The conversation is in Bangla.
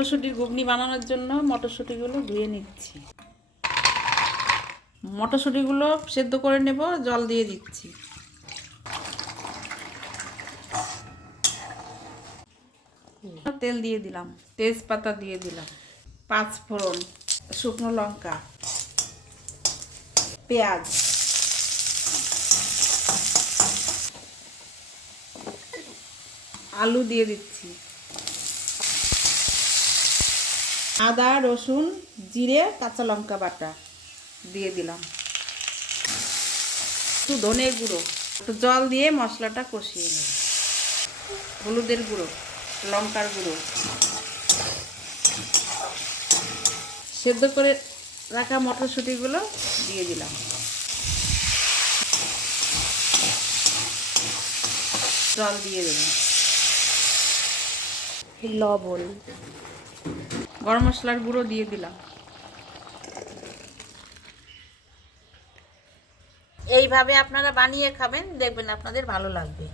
মটরশুঁটির ঘুগনি বানানোর জন্য মটরশুঁটিগুলো ধুয়ে নিচ্ছি। মটরশুঁটিগুলো সেদ্ধ করে নেব, জল দিয়ে দিচ্ছি। তেল দিয়ে দিলাম, তেজপাতা দিয়ে দিলাম, 5 ফোড়ন, শুকনো লঙ্কা, পেঁয়াজ, আলু দিয়ে দিচ্ছি, আদা রসুন জিরে কাঁচা লঙ্কা বাটা দিয়ে দিলাম, একটু ধনের গুঁড়ো, একটু জল দিয়ে মশলাটা কষিয়ে নেব, হলুদের গুঁড়ো, লঙ্কার গুঁড়ো, সেদ্ধ করে রাখা মটরশুঁটিগুলো দিয়ে দিলাম, জল দিয়ে দিলাম, লবণ, গরম মশলার গুঁড়ো দিয়ে দিলাম। এইভাবে আপনারা বানিয়ে খাবেন, দেখবেন আপনাদের ভালো লাগবে।